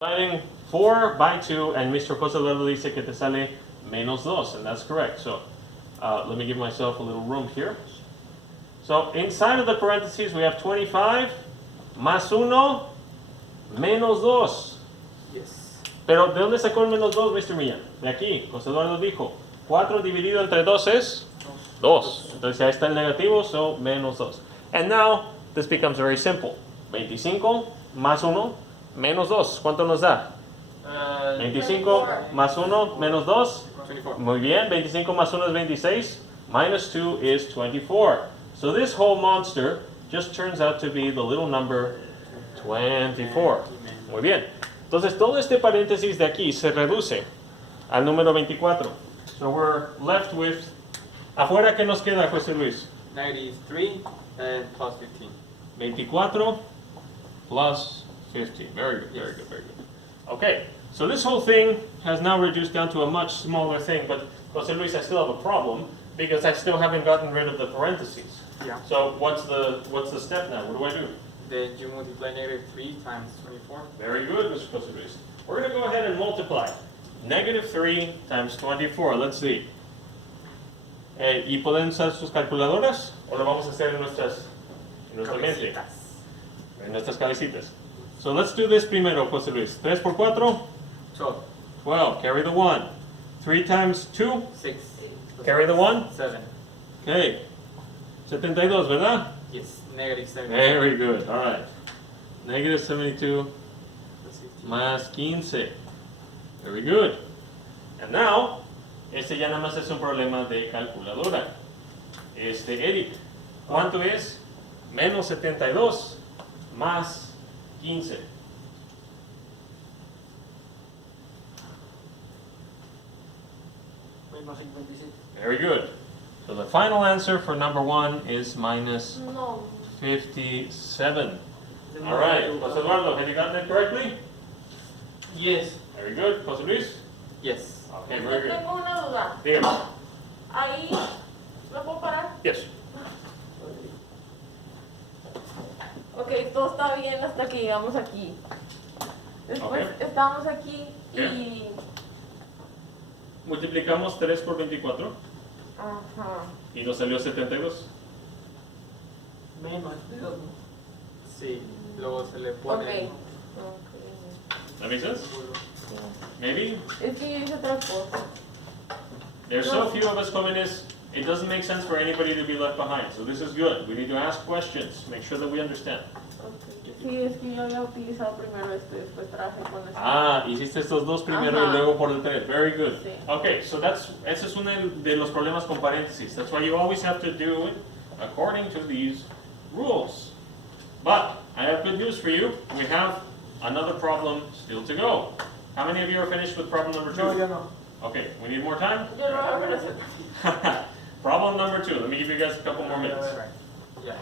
Dividing 4 by 2, and Mr. Jose Eduardo dice que te sale menos 2, and that's correct. So let me give myself a little room here. So inside of the parentheses we have 25 más 1 menos 2. Yes. Pero ¿de dónde sacó el menos 2, Mr. Millán? De aquí. José Eduardo dijo 4 dividido entre 2 es 2. Entonces ahí está el negativo, so menos 2. And now this becomes very simple. 25 más 1 menos 2. ¿Cuánto nos da? 25 más 1 menos 2. 24. Muy bien. 25 más 1 es 26. Minus 2 is 24. So this whole monster just turns out to be the little number 24. Muy bien. Entonces todo este paréntesis de aquí se reduce al número 24. So we're left with... ¿Afuera qué nos queda, José Luis? 93 and plus 15. 24 plus 15. Very good, very good, very good. Okay, so this whole thing has now reduced down to a much smaller thing, but Jose Luis, I still have a problem because I still haven't gotten rid of the parentheses. Yeah. So what's the step now? What do I do? Then you multiply negative 3 times 24. Very good, Mr. Jose Luis. We're going to go ahead and multiply. Negative 3 times 24. Let's see. ¿Y pueden usar sus calculadoras? ¿O lo vamos a hacer en nuestra mente? En nuestras cabecitas. So let's do this primero, Jose Luis. 3 por 4? 12. 12. Carry the 1. 3 times 2? 6. Carry the 1? 7. Okay. 72, ¿verdad? Yes. Negative 7. Very good. All right. Negative 72 Plus 15. más 15. Very good. And now, este ya nada más es un problema de calculadora. Eric, ¿cuánto es? Menos 72 más 15. Menos 56. Very good. So the final answer for number 1 is minus No. 57. All right, Jose Eduardo, have you gotten it correctly? Yes. Very good. Jose Luis? Yes. Okay, very good. Tengo una duda. Dígame. Ahí, ¿lo puedo parar? Yes. Ok, todo está bien hasta que llegamos aquí. Después Ok. estábamos aquí y... Multiplicamos 3 por 24 Ajá. y nos salió 72. Menos de 2. Sí. Luego se le pone. Ok. That makes sense? Maybe? Es que yo hice otras cosas. There's so few of us jóvenes, it doesn't make sense for anybody to be left behind. So this is good. We need to ask questions, make sure that we understand. Okay. Sí, es que yo había utilizado primero esto y después traje con esto. Ah, hiciste estos dos primero Ajá. y luego por el 3. Very good. Sí. Okay, so ese es uno de los problemas con paréntesis. That's why you always have to do it according to these rules. But I have good news for you. We have another problem still to go. How many of you are finished with problem number 2? No, ya no. Okay, we need more time? Yo lo voy a presentar. Problem number 2. Let me give you guys a couple more minutes. Yeah.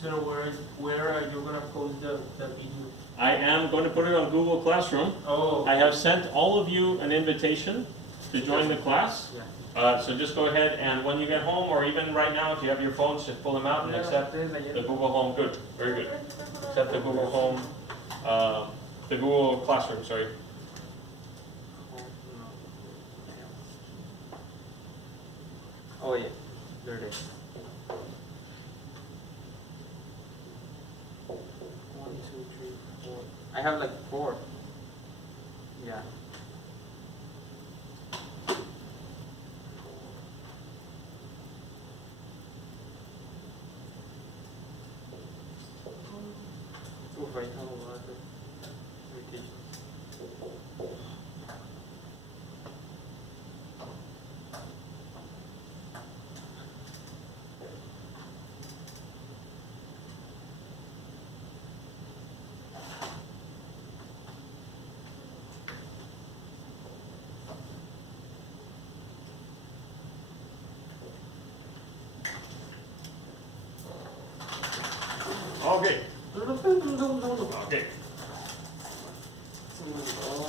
So where are you gonna post the video? I am going to put it on Google Classroom. Oh. I have sent all of you an invitation to join the class. Yeah. So just go ahead and when you get home, or even right now, if you have your phones, just pull them out and accept the Google Home. Good, very good. Accept the Google Home, the Google Classroom, sorry. Oh yeah. There it is. 1, 2, 3, 4. I have like 4. Yeah. Oof, I have a lot of irritation. Okay. Okay.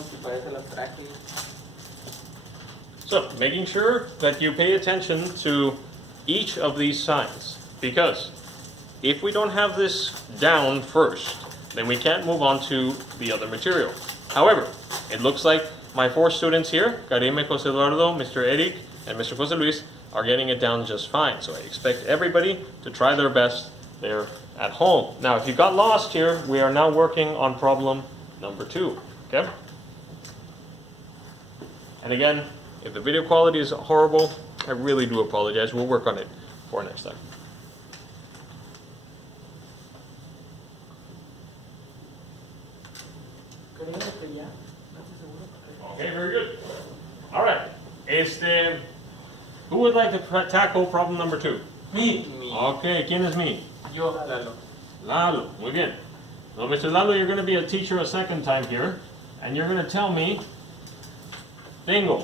Se parece a la tracking. So making sure that you pay attention to each of these signs, because if we don't have this down first, then we can't move on to the other material. However, it looks like my 4 students here, Karime, Jose Eduardo, Mr. Eric, and Mr. Jose Luis, are getting it down just fine. So I expect everybody to try their best there at home. Now, if you got lost here, we are now working on problem number 2, okay? And again, if the video quality is horrible, I really do apologize. We'll work on it for next time. Okay, very good. All right. Who would like to tackle problem number 2? Me. Okay, ¿quién es me? Yo, Lalo. Lalo, muy bien. So, Mr. Lalo, you're going to be a teacher a second time here, and you're going to tell me, tengo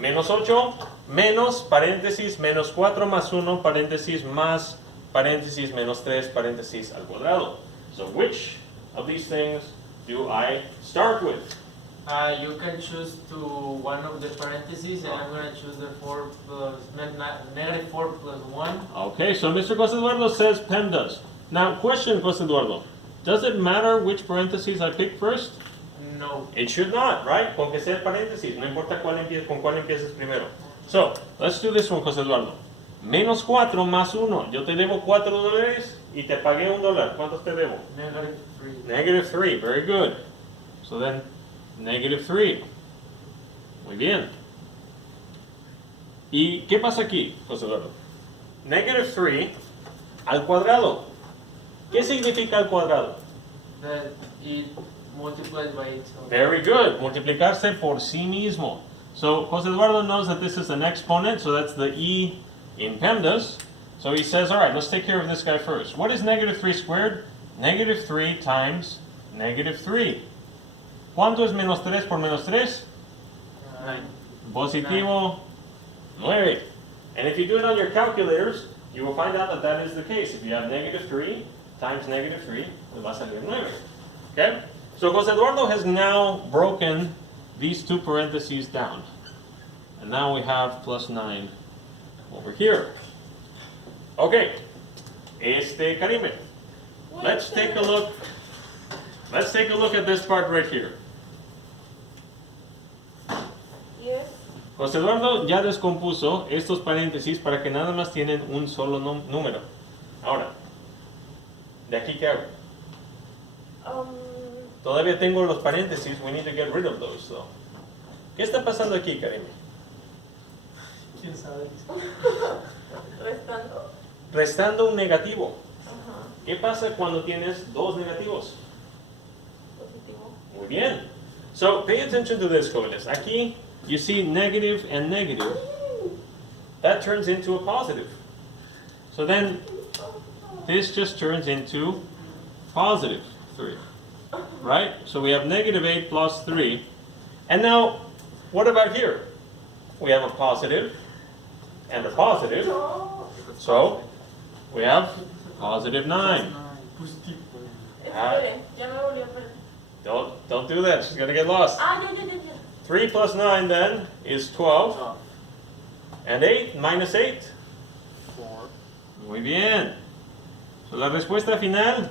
menos 8, menos, paréntesis, menos 4 más 1, paréntesis, más, paréntesis, menos 3, paréntesis, al cuadrado. So, which of these things do I start with? You can choose to one of the parentheses, and I'm gonna choose the negative 4 plus 1. Okay, so Mr. Jose Eduardo says PEMDAS. Now, question, Jose Eduardo. Does it matter which parentheses I pick first? No. It should not, right? Con que sea paréntesis, no importa con cuál empieces primero. So, let's do this one, Jose Eduardo. Menos 4 más 1. Yo te debo $4 y te pagué $1. ¿Cuántos te debo? Negative 3. Negative 3, very good. So then, negative 3. Muy bien. ¿Y qué pasa aquí, José Eduardo? Negative 3 al cuadrado. ¿Qué significa al cuadrado? That it multiplies by itself. Very good. Multiplicarse por sí mismo. So José Eduardo knows that this is an exponent, so that's the E in PEMDAS. So he says, all right, let's take care of this guy first. What is negative 3 squared? Negative 3 times negative 3. ¿Cuánto es menos 3 por menos 3? 9. Positivo 9. And if you do it on your calculators, you will find out that that is the case. If you have negative 3 times negative 3, le va a salir 9. Okay? So Jose Eduardo has now broken these two parentheses down. And now we have plus 9 over here. Okay. Karime. Let's take a look. Let's take a look at this part right here. Yes. José Eduardo ya descompuso estos paréntesis para que nada más tienen un solo número. Ahora, ¿de aquí qué hago? Todavía tengo los paréntesis, we need to get rid of those. So. ¿Qué está pasando aquí, Karime? ¿Quién sabe? Restando. Restando un negativo. Ajá. ¿Qué pasa cuando tienes dos negativos? Positivo. Muy bien. So, pay attention to this, jóvenes. Aquí, you see negative and negative. That turns into a positive. So then, this just turns into positive 3. Right? So we have negative 8 plus 3. And now, what about here? We have a positive and a positive. No. So, we have positive 9. Espere, ya me volví a perder. Don't do that. She's going to get lost. Ah, ya. 3 plus 9 then is 12. And 8 minus 8? 4. Muy bien. So la respuesta final,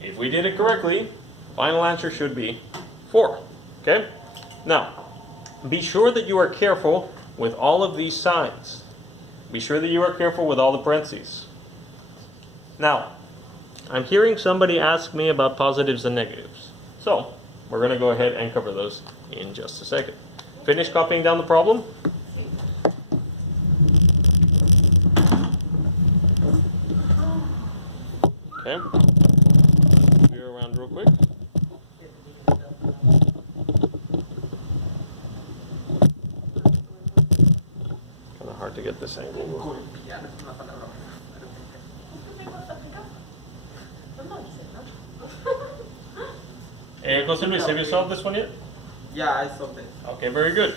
if we did it correctly, final answer should be 4. Okay? Now, be sure that you are careful with all of these signs. Be sure that you are careful with all the parentheses. Now, I'm hearing somebody ask me about positives and negatives. So, we're going to go ahead and cover those in just a second. Finish copying down the problem? Okay. Veer around real quick. Kind of hard to get this angle. Golpear es una palabra. Jose Luis, have you solved this one yet? Yeah, I solved it. Okay, very good.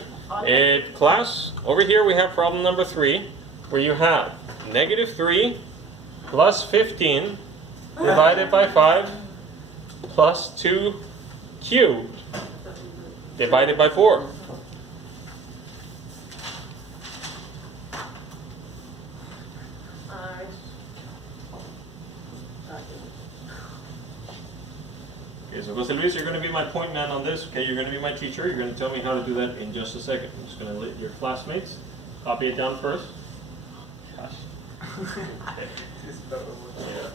Class, over here we have problem number 3, where you have negative 3 plus 15 divided by 5 plus 2 cubed divided by 4. so Jose Luis, you're going to be my point man on this. Okay, you're going to be my teacher. You're going to tell me how to do that in just a second. I'm just going to let your classmates copy it down first. Gosh. Yeah.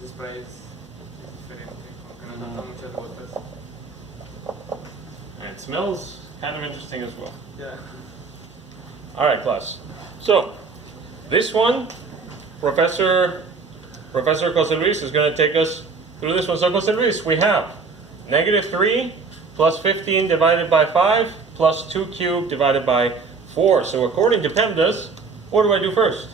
Ese spray es diferente, como que no nota muchas gotas. And it smells kind of interesting as well. Yeah. All right, class. So, this one, Professor Jose Luis is going to take us through this one. So, Jose Luis, we have -3 plus 15 divided by 5 plus 2 cubed divided by 4. So, according to PEMDAS, what do I do first?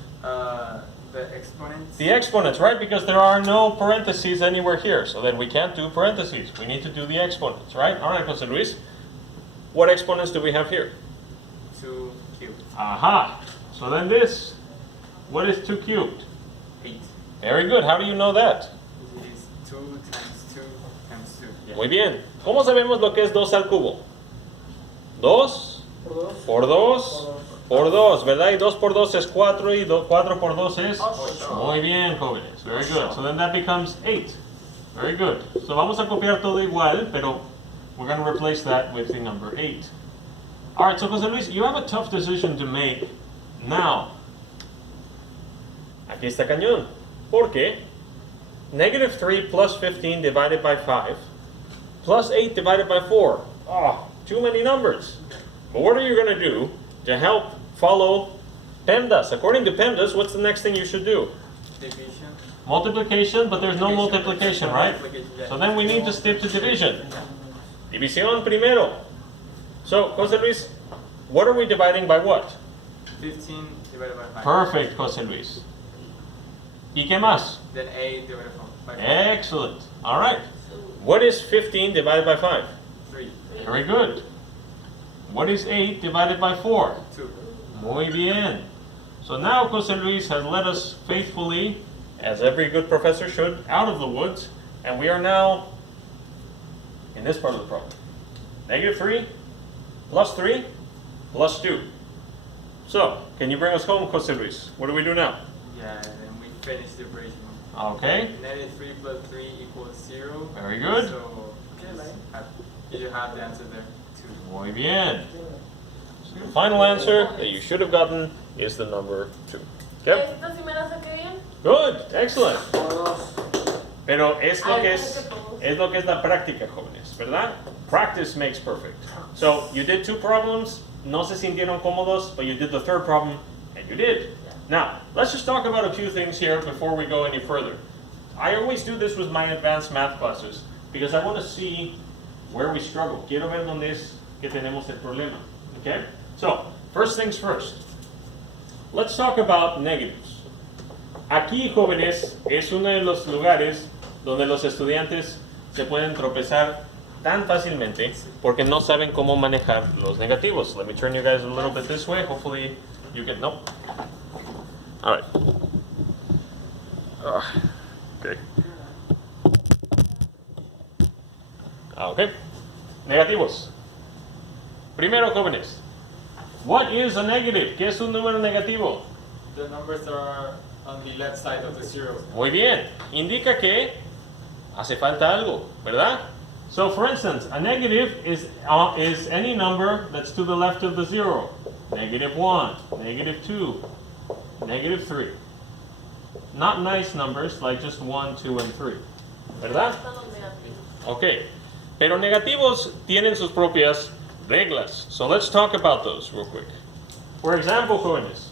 The exponents. The exponents, right? Because there are no parentheses anywhere here. So then we can't do parentheses. We need to do the exponents, right? All right, Jose Luis. What exponents do we have here? 2 cubed. Aha. So then this, what is 2 cubed? 8. Very good. How do you know that? It is 2 times 2 times 2. Muy bien. ¿Cómo sabemos lo que es 2 al cubo? 2 por 2 por 2, ¿verdad? Y 2 por 2 es 4 y 4 por 2 es 8. Muy bien, jóvenes. Very good. So then that becomes 8. Very good. So vamos a copiar todo igual, pero we're going to replace that with the number 8. All right, so Jose Luis, you have a tough decision to make now. Aquí está cañón. ¿Por qué? -3 plus 15 divided by 5 plus 8 divided by 4. Oh, too many numbers. But what are you going to do to help follow PEMDAS? According to PEMDAS, what's the next thing you should do? Division. Multiplication, but there's no multiplication, right? Yeah. So then we need to skip to division. División primero. So, Jose Luis, what are we dividing by what? 15 divided by 5. Perfect, Jose Luis. ¿Y qué más? Then 8 divided by 5. Excellent. All right. What is 15 divided by 5? 3. Very good. What is 8 divided by 4? 2. Muy bien. So now Jose Luis has led us faithfully, as every good professor should, out of the woods, and we are now in this part of the problem. -3 plus 3 plus 2. So, can you bring us home, Jose Luis? What do we do now? Yeah, then we finish the operation. Okay. -3 plus 3 equals 0. Very good. So, you have the answer there. 2. Muy bien. So your final answer that you should have gotten is the number 2. Okay? Esto sí me la saqué bien. Good. Excellent. Pero es lo que es la práctica, jóvenes, ¿verdad? Practice makes perfect. So you did 2 problems, no se sintieron cómodos, but you did the 3rd problem, and you did. Now, let's just talk about a few things here before we go any further. I always do this with my advanced math classes because I want to see where we struggle. Quiero ver dónde es que tenemos el problema. Okay? So, first things first. Let's talk about negatives. Aquí, jóvenes, es uno de los lugares donde los estudiantes se pueden tropezar tan fácilmente porque no saben cómo manejar los negativos. Let me turn you guys a little bit this way. Hopefully you get, no. All right. Okay. Okay. Negativos. Primero, jóvenes. What is a negative? ¿Qué es un número negativo? The numbers are on the left side of the 0. Muy bien. Indica que hace falta algo, ¿verdad? So, for instance, a negative is any number that's to the left of the 0. -1, -2, -3. Not nice numbers like just 1, 2, and 3. ¿Verdad? Están los negativos. Ok. Pero negativos tienen sus propias reglas. So let's talk about those real quick. For example, jóvenes,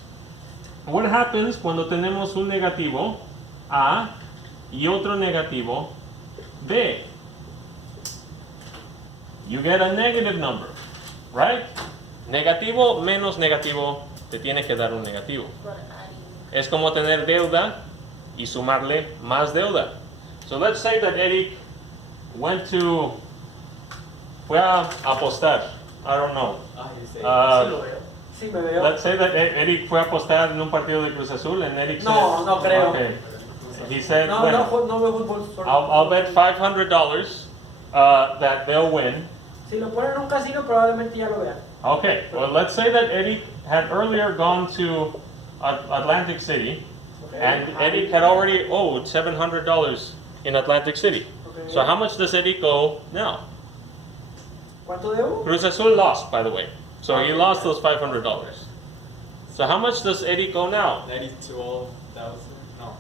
what happens cuando tenemos un negativo A y otro negativo B? You get a negative number, right? Negativo menos negativo te tiene que dar un negativo. Es como tener deuda y sumarle más deuda. So let's say that Eric fue a apostar. I don't know. Sí, me veo. Let's say that Eric fue a apostar en un partido de Cruz Azul, and Eric said, No, no creo. Okay. He said, No, bueno, no veo fútbol. Sorry. I'll bet $500 that they'll win. Si lo ponen en un casino, probablemente ya lo vean. Okay, well, let's say that Eric had earlier gone to Atlantic City, Okay. and Eric had already owed $700 in Atlantic City. Okay. So how much does Eric owe now? ¿Cuánto debo? Cruz Azul lost, by the way. So he lost those $500. So how much does Eric owe now? 92,000. No.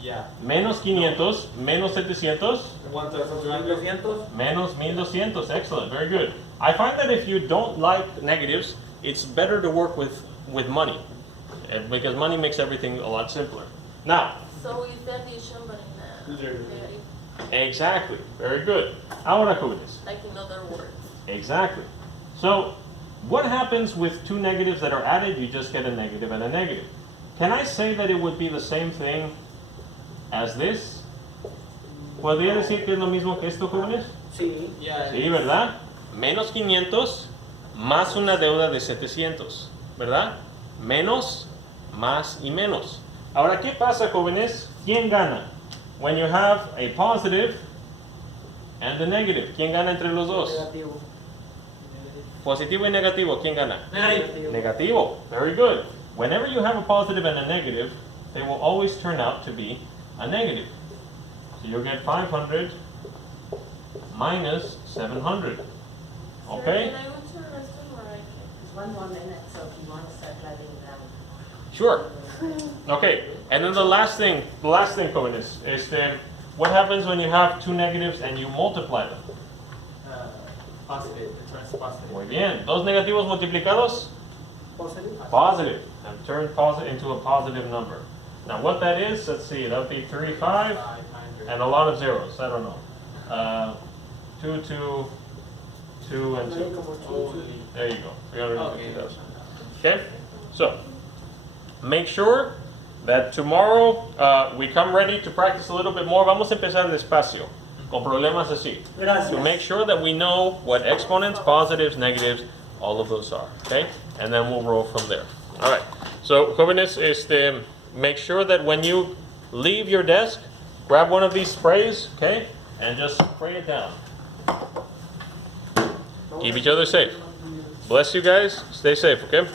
Yeah. Menos 500, menos 700, 1,200. 1200. menos 1200. Excellent, very good. I find that if you don't like negatives, it's better to work with money, because money makes everything a lot simpler. Now, So it's the addition, but in exactly, very good. Ahora, jóvenes. like in other words. Exactly. So, what happens with two negatives that are added? You just get a negative and a negative. Can I say that it would be the same thing as this? ¿Podría decir que es lo mismo que esto, jóvenes? Sí. Yeah. Sí, ¿verdad? Menos 500 más una deuda de 700, ¿verdad? Menos, más y menos. Ahora, ¿qué pasa, jóvenes? ¿Quién gana? When you have a positive and a negative, ¿quién gana entre los dos? Negativo. Positivo y negativo, ¿quién gana? Negativo. Negativo. Very good. Whenever you have a positive and a negative, they will always turn out to be a negative. So you'll get 500 minus 700. Okay? Sir, can I go to the restroom or I can? There's one more minute, so if you want to start writing down. Sure. Okay. And then the last thing, jóvenes, is what happens when you have two negatives and you multiply them? Positive. It turns positive. Muy bien. Dos negativos multiplicados? Positive. Positive. And turn positive into a positive number. Now what that is, let's see, that would be 35 500. and a lot of zeros. I don't know. 2, 2, 2, and 2. Only. There you go. 350,000. Okay? So, make sure that tomorrow we come ready to practice a little bit more. Vamos a empezar despacio, con problemas así. Gracias. To make sure that we know what exponents, positives, negatives, all of those are. Okay? And then we'll roll from there. All right. So, jóvenes, make sure that when you leave your desk, grab one of these sprays, okay? And just spray it down. Keep each other safe. Bless you guys. Stay safe, okay?